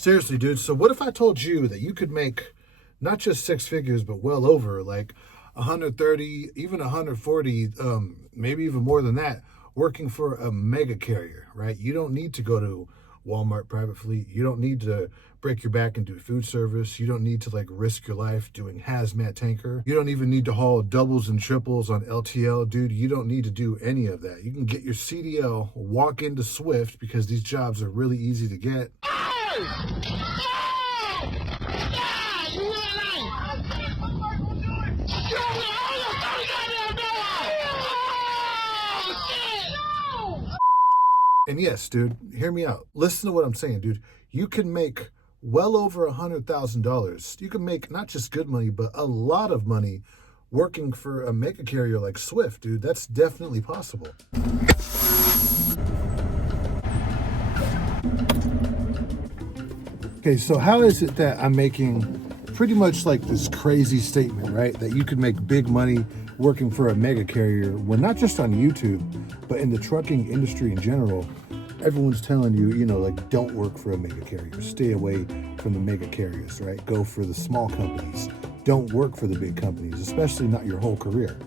Seriously, dude. So what if I told you that you could make not just six figures, but well over like 130, even 140, maybe even more than that, working for a mega carrier, right? You don't need to go to Walmart private fleet. You don't need to break your back and do food service. You don't need to like risk your life doing hazmat tanker. You don't even need to haul doubles and triples on LTL, dude. You don't need to do any of that. You can get your CDL, walk into Swift because these jobs are really easy to get. And yes, dude, hear me out. Listen to what I'm saying, dude. You can make well over $100,000. You can make not just good money, but a lot of money working for a mega carrier like Swift, dude. That's definitely possible. Okay, so how is it that I'm making pretty much like this crazy statement, right? That you could make big money working for a mega carrier when not just on YouTube, but in the trucking industry in general, everyone's telling you, like don't work for a mega carrier. Stay away from the mega carriers, right? Go for the small companies. Don't work for the big companies, especially not your whole career.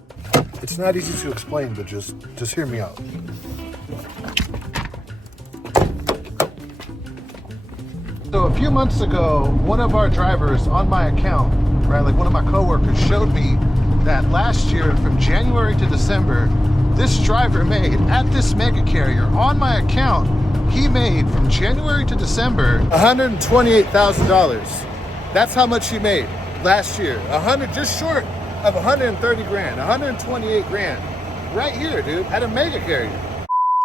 It's not easy to explain, but just hear me out. So a few months ago, one of our drivers on my account, right, like one of my coworkers showed me that last year from January to December, this driver made at this mega carrier on my account, he made from January to December $128,000. That's how much he made last year. Just short of 130 grand, 128 grand right here, dude, at a mega carrier.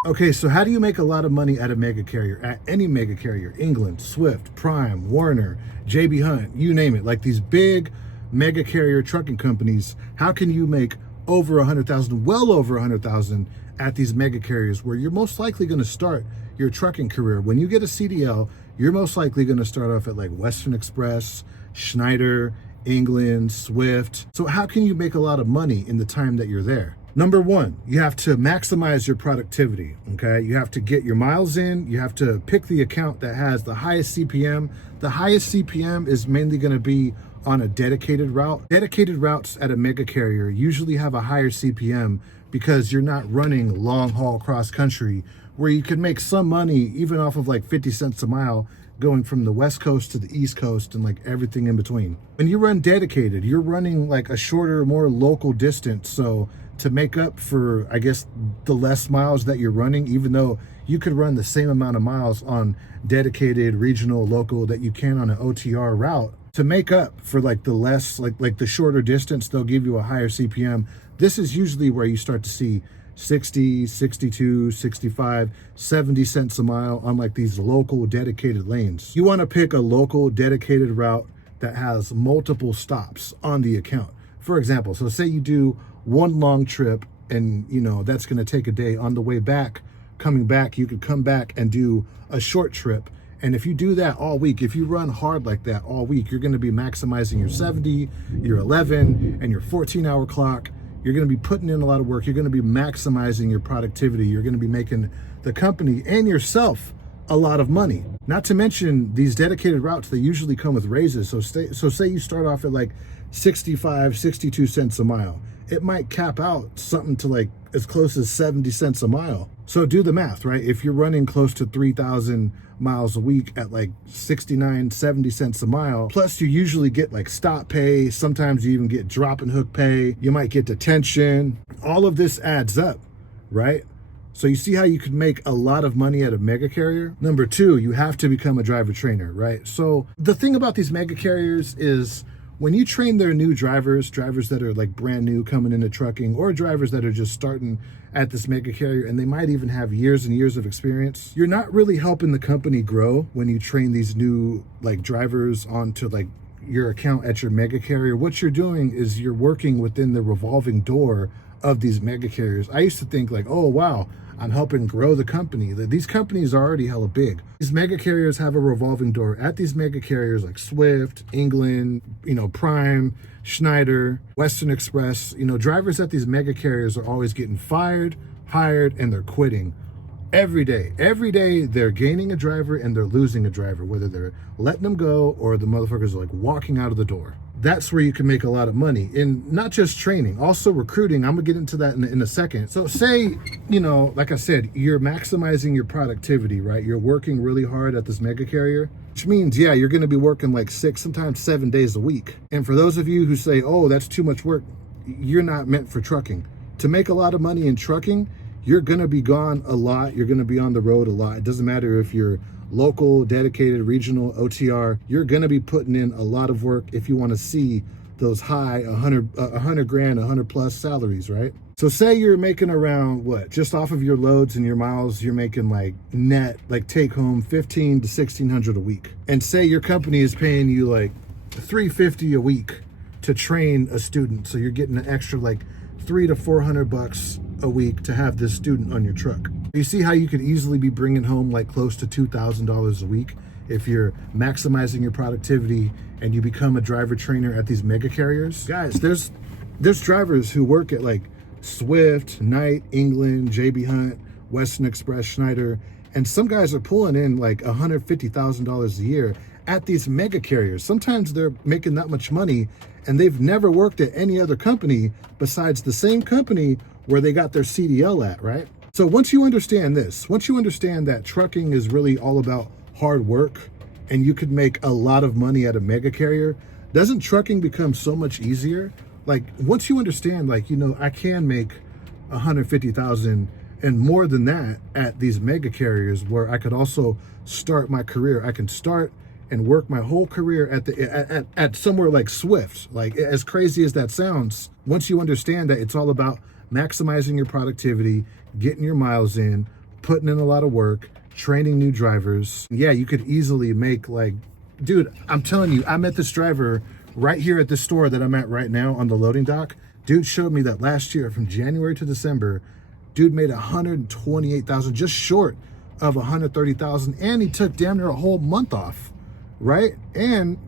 Okay, so how do you make a lot of money at a mega carrier? At any mega carrier, England, Swift, Prime, Werner, JB Hunt, you name it. Like these big mega carrier trucking companies, how can you make over 100,000, well over 100,000 at these mega carriers where you're most likely going to start your trucking career? When you get a CDL, you're most likely going to start off at like Western Express, Schneider, England, Swift. So how can you make a lot of money in the time that you're there? Number one, you have to maximize your productivity, okay? You have to get your miles in. You have to pick the account that has the highest CPM. The highest CPM is mainly going to be on a dedicated route. Dedicated routes at a mega carrier usually have a higher CPM because you're not running long haul cross country where you can make some money even off of like 50 cents a mile going from the West Coast to the East Coast and like everything in between. When you run dedicated, you're running like a shorter, more local distance. So to make up for, I guess, the less miles that you're running, even though you could run the same amount of miles on dedicated, regional, local that you can on an OTR route, to make up for like the less, like the shorter distance, they'll give you a higher CPM. This is usually where you start to see 60, 62, 65, 70 cents a mile on like these local dedicated lanes. You want to pick a local dedicated route that has multiple stops on the account. For example, so say you do one long trip and that's going to take a day. On the way back, coming back, you could come back and do a short trip. And if you do that all week, if you run hard like that all week, you're going to be maximizing your 70, your 11, and your 14-hour clock. You're going to be putting in a lot of work. You're going to be maximizing your productivity. You're going to be making the company and yourself a lot of money. Not to mention these dedicated routes, they usually come with raises. So say you start off at like 65, 62 cents a mile. It might cap out something to like as close as 70 cents a mile. So do the math, right? If you're running close to 3,000 miles a week at like 69, 70 cents a mile, plus you usually get like stop pay. Sometimes you even get drop and hook pay. You might get detention. All of this adds up, right? So you see how you could make a lot of money at a mega carrier? Number two, you have to become a driver trainer, right? So the thing about these mega carriers is when you train their new drivers that are like brand new coming into trucking, or drivers that are just starting at this mega carrier and they might even have years and years of experience, you're not really helping the company grow when you train these new like drivers onto like your account at your mega carrier. What you're doing is you're working within the revolving door of these mega carriers. I used to think like, oh wow, I'm helping grow the company. These companies are already hella big. These mega carriers have a revolving door at these mega carriers like Swift, England, Prime, Schneider, Western Express. Drivers at these mega carriers are always getting fired, hired, and they're quitting Every day. Every day they're gaining a driver and they're losing a driver, whether they're letting them go or the motherfuckers are like walking out of the door. That's where you can make a lot of money in not just training, also recruiting. I'm gonna get into that in a second. So say, you know, like I said, you're maximizing your productivity, right? You're working really hard at this mega carrier, which means, yeah, you're gonna be working like 6, sometimes 7 days a week. And for those of you who say, oh, that's too much work, you're not meant for trucking. To make a lot of money in trucking, you're gonna be gone a lot. You're gonna be on the road a lot. It doesn't matter if you're local, dedicated, regional, OTR, you're gonna be putting in a lot of work if you wanna see those high 100 grand, 100 plus salaries, right? So say you're making around what, just off of your loads and your miles, you're making like net, like take home 15 to 1600 a week. And say your company is paying you like $350 a week to train a student. So you're getting an extra like $300 to $400 a week to have this student on your truck. You see how you could easily be bringing home like close to $2,000 a week if you're maximizing your productivity and you become a driver trainer at these mega carriers. Guys, there's drivers who work at like Swift, Knight, England, JB Hunt, Western Express, Schneider, and some guys are pulling in like $150,000 a year at these mega carriers. Sometimes they're making that much money and they've never worked at any other company besides the same company where they got their CDL at, right? So once you understand this, once you understand that trucking is really all about hard work and you could make a lot of money at a mega carrier, doesn't trucking become so much easier? Like once you understand, like, you know, I can make 150,000 and more than that at these mega carriers where I could also start my career. I can start and work my whole career at somewhere like Swift. Like, as crazy as that sounds, once you understand that it's all about maximizing your productivity, getting your miles in, putting in a lot of work, training new drivers, yeah, you could easily make like, dude, I'm telling you, I met this driver right here at this store that I'm at right now on the loading dock. Dude showed me that last year from January to December, dude made 128,000, just short of 130,000, and he took damn near a whole month off, right? And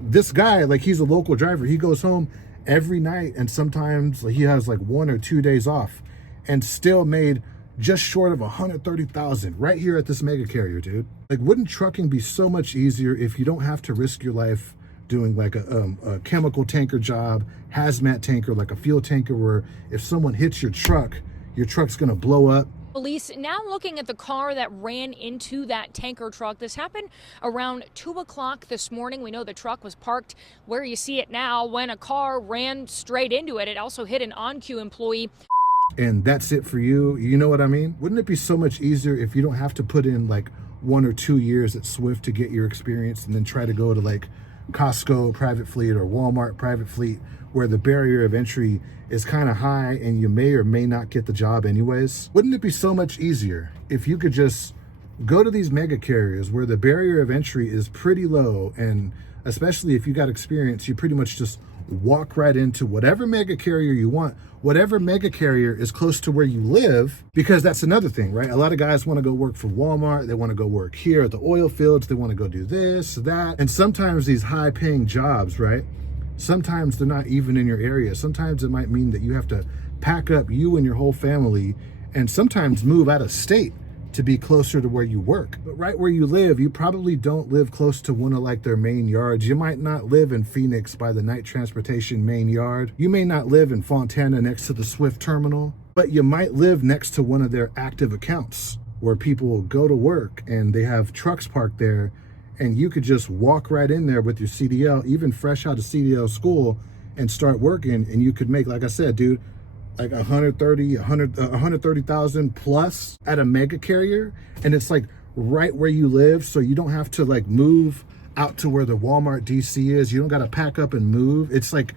this guy, like, he's a local driver. He goes home every night, and sometimes he has like 1 or 2 days off, and still made just short of 130,000 right here at this mega carrier, dude. Like, wouldn't trucking be so much easier if you don't have to risk your life doing like a chemical tanker job, hazmat tanker, like a fuel tanker, where if someone hits your truck's gonna blow up? Police now looking at the car that ran into that tanker truck. This happened around 2 o'clock this morning. We know the truck was parked where you see it now when a car ran straight into it. It also hit an OnQ employee. And that's it for you. You know what I mean? Wouldn't it be so much easier if you don't have to put in like 1 or 2 years at Swift to get your experience and then try to go to like Costco private fleet or Walmart private fleet, where the barrier of entry is kind of high and you may or may not get the job anyways? Wouldn't it be so much easier if you could just go to these mega carriers where the barrier of entry is pretty low, and especially if you got experience, you pretty much just walk right into whatever mega carrier you want, whatever mega carrier is close to where you live? Because that's another thing, right? A lot of guys want to go work for Walmart. They want to go work here at the oil fields. They want to go do this, that. And sometimes these high paying jobs, right? Sometimes they're not even in your area. Sometimes it might mean that you have to pack up you and your whole family and sometimes move out of state to be closer to where you work. But right where you live, you probably don't live close to one of like their main yards. You might not live in Phoenix by the Knight Transportation main yard. You may not live in Fontana next to the Swift terminal, but you might live next to one of their active accounts where people go to work and they have trucks parked there, and you could just walk right in there with your CDL, even fresh out of CDL school, and start working, and you could make, like I said, dude, like 130,000 plus at a mega carrier. And it's like right where you live, so you don't have to like move out to where the Walmart DC is. You don't got to pack up and move. It's like,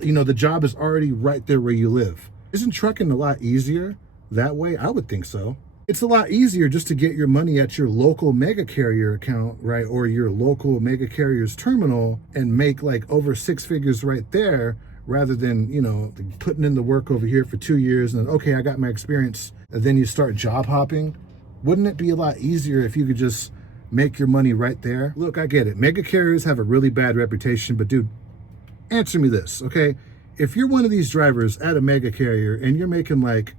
you know, the job is already right there where you live. Isn't trucking a lot easier that way? I would think so. It's a lot easier just to get your money at your local mega carrier account, right? Or your local mega carrier's terminal and make like over 6 figures right there, rather than, you know, putting in the work over here for 2 years and then, okay, I got my experience, and then you start job hopping. Wouldn't it be a lot easier if you could just make your money right there? Look, I get it. Mega carriers have a really bad reputation, but dude, answer me this, okay? If you're one of these drivers at a mega carrier and you're making like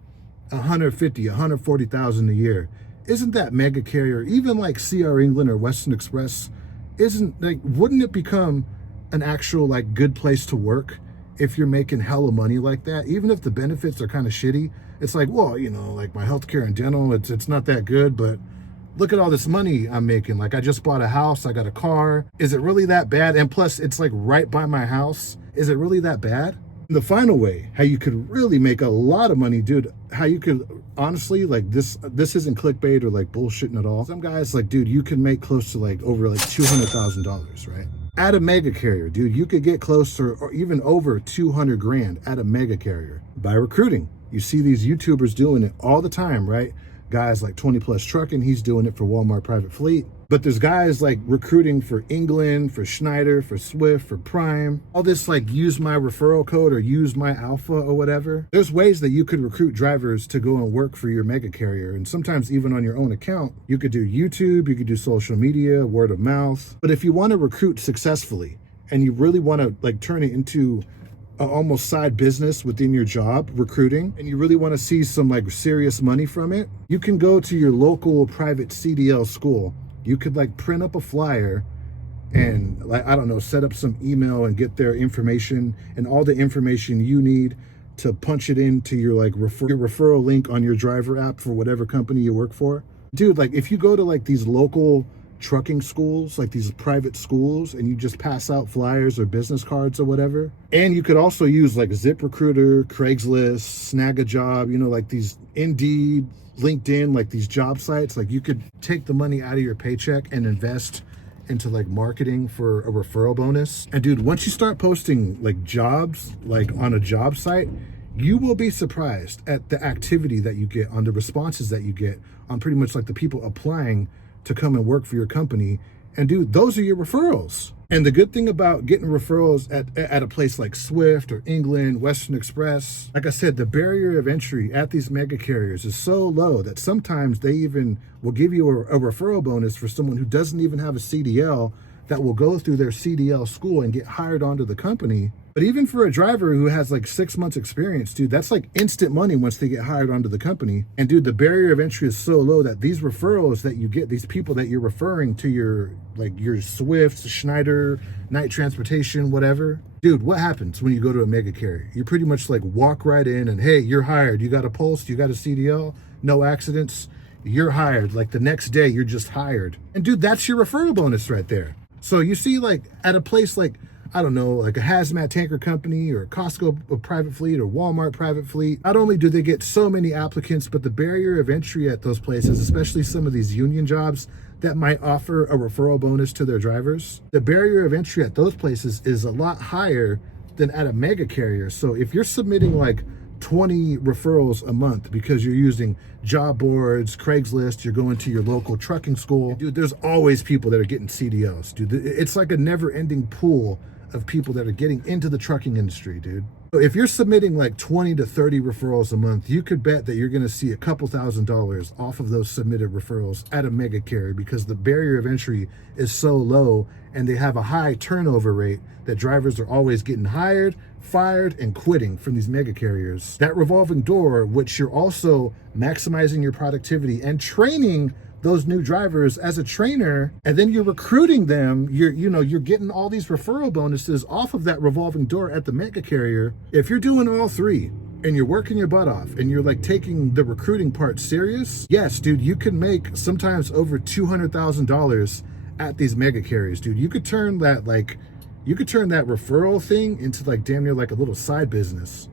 150, 140,000 a year, isn't that mega carrier, even like CR England or Western Express, isn't like, wouldn't it become an actual like good place to work if you're making hella money like that? Even if the benefits are kind of shitty, it's like, well, you know, like my healthcare and dental, it's not that good, but look at all this money I'm making. Like I just bought a house, I got a car. Is it really that bad? And plus it's like right by my house. Is it really that bad? The final way, how you could really make a lot of money, dude, how you could honestly, like this isn't clickbait or like bullshitting at all. Some guys like, dude, you can make close to like over like $200,000, right? At a mega carrier, dude, you could get close to or even over 200 grand at a mega carrier by recruiting. You see these YouTubers doing it all the time, right? Guys like 20 Plus Trucking, he's doing it for Walmart Private Fleet. But there's guys like recruiting for England, for Schneider, for Swift, for Prime. All this like use my referral code or use my alpha or whatever. There's ways that you could recruit drivers to go and work for your mega carrier. And sometimes even on your own account, you could do YouTube, you could do social media, word of mouth. But if you want to recruit successfully and you really want to like turn it into almost side business within your job, recruiting, and you really want to see some like serious money from it, you can go to your local private CDL school. You could like print up a flyer and like, I don't know, set up some email and get their information and all the information you need to punch it into your like your referral link on your driver app for whatever company you work for. Dude, like if you go to like these local trucking schools, like these private schools, and you just pass out flyers or business cards or whatever. And you could also use like ZipRecruiter, Craigslist, Snag a Job, you know, like these Indeed, LinkedIn, like these job sites. Like you could take the money out of your paycheck and invest into like marketing for a referral bonus. And dude, once you start posting like jobs, like on a job site, you will be surprised at the activity that you get, on the responses that you get, on pretty much like the people applying to come and work for your company. And dude, those are your referrals. And the good thing about getting referrals at a place like Swift or England, Western Express, like I said, the barrier of entry at these mega carriers is so low that sometimes they even will give you a referral bonus for someone who doesn't even have a CDL, that will go through their CDL school and get hired onto the company. But even for a driver who has like 6 months experience, dude, that's like instant money once they get hired onto the company. And dude, the barrier of entry is so low that these referrals that you get, these people that you're referring to your Swift, Schneider, Knight Transportation, whatever. Dude, what happens when you go to a mega carrier? You pretty much like walk right in and, hey, you're hired. You got a Pulse, you got a CDL, no accidents, you're hired. Like the next day, you're just hired. And dude, that's your referral bonus right there. So you see, like at a place like, I don't know, like a hazmat tanker company or Costco private fleet or Walmart private fleet, not only do they get so many applicants, but the barrier of entry at those places, especially some of these union jobs that might offer a referral bonus to their drivers, the barrier of entry at those places is a lot higher than at a mega carrier. So if you're submitting like 20 referrals a month because you're using job boards, Craigslist, you're going to your local trucking school, dude, there's always people that are getting CDLs, dude. It's like a never-ending pool of people that are getting into the trucking industry, dude. So if you're submitting like 20 to 30 referrals a month, you could bet that you're going to see a couple $1,000s off of those submitted referrals at a mega carrier, because the barrier of entry is so low and they have a high turnover rate that drivers are always getting hired, fired, and quitting from these mega carriers. That revolving door, which you're also maximizing your productivity and training those new drivers as a trainer, and then you're recruiting them, you're getting all these referral bonuses off of that revolving door at the mega carrier. If you're doing all three and you're working your butt off and you're like taking the recruiting part serious, yes, dude, you can make sometimes over $200,000 at these mega carriers, dude. You could turn that referral thing into like damn near like a little side business.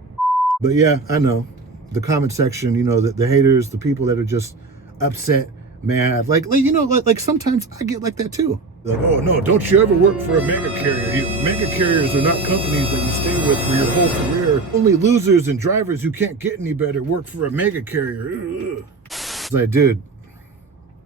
But yeah, I know the comment section, the haters, the people that are just upset, mad, like sometimes I get like that too. Like, oh no, don't you ever work for a mega carrier. Mega carriers are not companies that you stay with for your whole career. Only losers and drivers who can't get any better work for a mega carrier. Ugh. It's like, dude,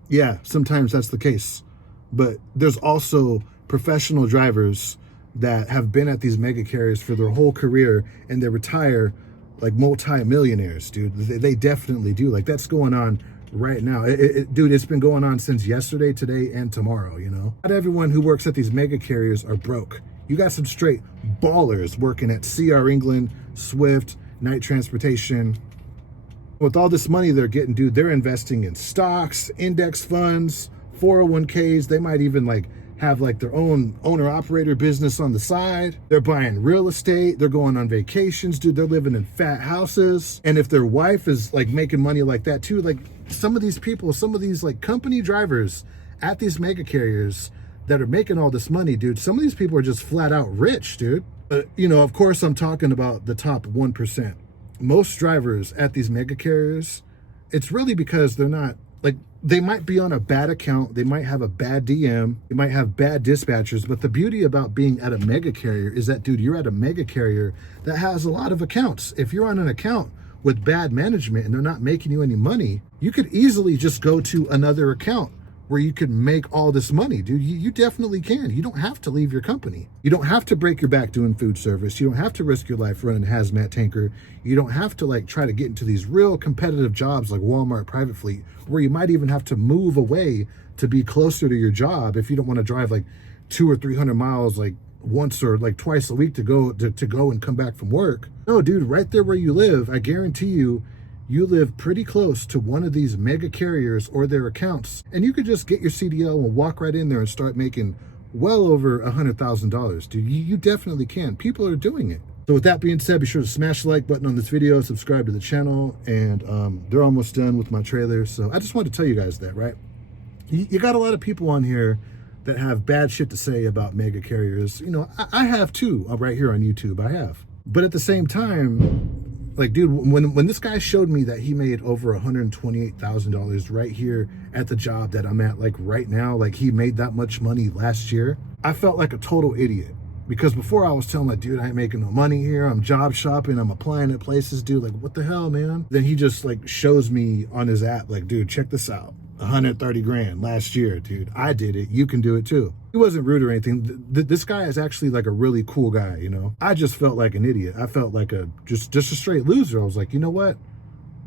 yeah, sometimes that's the case. But there's also professional drivers that have been at these mega carriers for their whole career and they retire like multi-millionaires, dude. They definitely do. Like that's going on right now. Dude, it's been going on since yesterday, today, and tomorrow, Not everyone who works at these mega carriers are broke. You got some straight ballers working at CR England, Swift, Knight Transportation. With all this money they're getting, dude, they're investing in stocks, index funds, 401ks. They might even like have like their own owner operator business on the side. They're buying real estate. They're going on vacations, dude. They're living in fat houses. And if their wife is like making money like that too, like some of these people, some of these like company drivers at these mega carriers that are making all this money, dude, some of these people are just flat out rich, dude. You know, of course, I'm talking about the top 1%. Most drivers at these mega carriers, it's really because they're not, like, they might be on a bad account, they might have a bad DM, they might have bad dispatchers, but the beauty about being at a mega carrier is that, dude, you're at a mega carrier that has a lot of accounts. If you're on an account with bad management and they're not making you any money, you could easily just go to another account where you could make all this money, dude. You definitely can. You don't have to leave your company. You don't have to break your back doing food service. You don't have to risk your life running a hazmat tanker. You don't have to like try to get into these real competitive jobs like Walmart Private Fleet, where you might even have to move away to be closer to your job if you don't want to drive like 200 or 300 miles like once or like twice a week to go and come back from work. No, dude, right there where you live, I guarantee you, you live pretty close to one of these mega carriers or their accounts, and you could just get your CDL and walk right in there and start making well over $100,000, dude. You definitely can. People are doing it. So with that being said, be sure to smash the like button on this video, subscribe to the channel, and they're almost done with my trailer. So I just wanted to tell you guys that, right? You got a lot of people on here that have bad shit to say about mega carriers. You know, I have too, right here on YouTube, I have. But at the same time, like, dude, when this guy showed me that he made over $128,000 right here at the job that I'm at, like right now, like he made that much money last year, I felt like a total idiot. Because before I was telling like, dude, I ain't making no money here. I'm job shopping. I'm applying at places, dude. Like, what the hell, man? Then he just like shows me on his app, like, dude, check this out. 130 grand last year, dude. I did it. You can do it too. He wasn't rude or anything. This guy is actually like a really cool guy, you know? I just felt like an idiot. I felt like just a straight loser. I was like, you know what?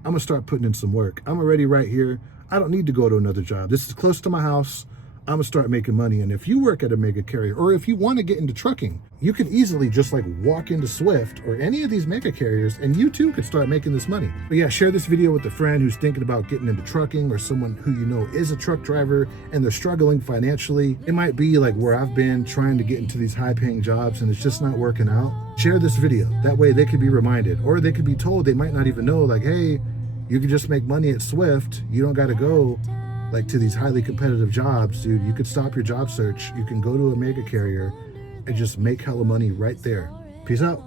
I'm gonna start putting in some work. I'm already right here. I don't need to go to another job. This is close to my house. I'm gonna start making money. And if you work at a mega carrier, or if you want to get into trucking, you can easily just like walk into Swift or any of these mega carriers and you too could start making this money. But yeah, share this video with a friend who's thinking about getting into trucking, or someone who you know is a truck driver and they're struggling financially. It might be like where I've been, trying to get into these high paying jobs and it's just not working out. Share this video. That way they could be reminded, or they could be told, they might not even know, like, hey, you can just make money at Swift. You don't got to go like to these highly competitive jobs, dude. You could stop your job search. You can go to a mega carrier and just make hella money right there. Peace out.